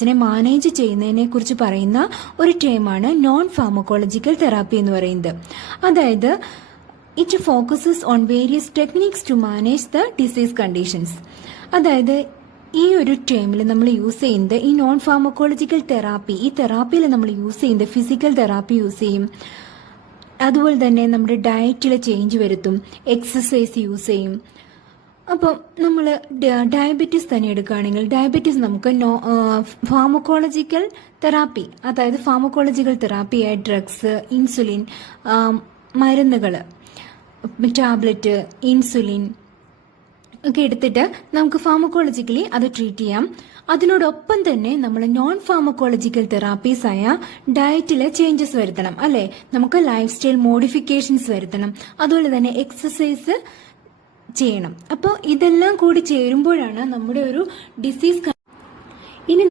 ഡിസീസിനെ manage ചെയ്യുന്നതിനെ കുറിച്ച് പറയുന്ന ഒരു ടേമാണ് നോൺ ഫാർമക്കോളജിക്കൽ തെറാപ്പി എന്ന് പറയുന്നത്. അതായത് it focuses on various techniques to manage the disease conditions. അതായത് ഈ ഒരു ടേമിൽ നമ്മൾ യൂസ് ചെയ്യുന്നത് ഈ നോൺ ഫാർമക്കോളജിക്കൽ തെറാപ്പി, ഈ തെറാപ്പിയിൽ നമ്മൾ യൂസ് ചെയ്യുന്നത് ഫിസിക്കൽ തെറാപ്പി യൂസ് ചെയ്യും, അതുപോലെ തന്നെ നമ്മുടെ ഡയറ്റിൽ ചേഞ്ച് വരുത്തും, എക്സസൈസ് യൂസ് ചെയ്യും. അപ്പം നമ്മൾ ഡയബറ്റീസ് തന്നെ എടുക്കുകയാണെങ്കിൽ ഡയബറ്റീസ് നമുക്ക് ഫാർമക്കോളജിക്കൽ തെറാപ്പി, അതായത് ഫാർമക്കോളജിക്കൽ തെറാപ്പിയായ ഡ്രഗ്സ്, ഇൻസുലിൻ, മരുന്നുകൾ, ടാബ്ലറ്റ്, ഇൻസുലിൻ ഒക്കെ എടുത്തിട്ട് നമുക്ക് ഫാർമക്കോളജിക്കലി അത് ട്രീറ്റ് ചെയ്യാം. അതിനോടൊപ്പം തന്നെ നമ്മൾ നോൺ ഫാർമക്കോളജിക്കൽ തെറാപ്പീസ് ആയ ഡയറ്റിലെ ചേഞ്ചസ് വരുത്തണം, അല്ലെ? നമുക്ക് ലൈഫ് സ്റ്റൈൽ മോഡിഫിക്കേഷൻസ് വരുത്തണം, അതുപോലെ തന്നെ എക്സസൈസ് ചെയ്യണം. അപ്പോൾ ഇതെല്ലാം കൂടി ചേരുമ്പോഴാണ് നമ്മുടെ ഒരു ഡിസീസ്. ഇനി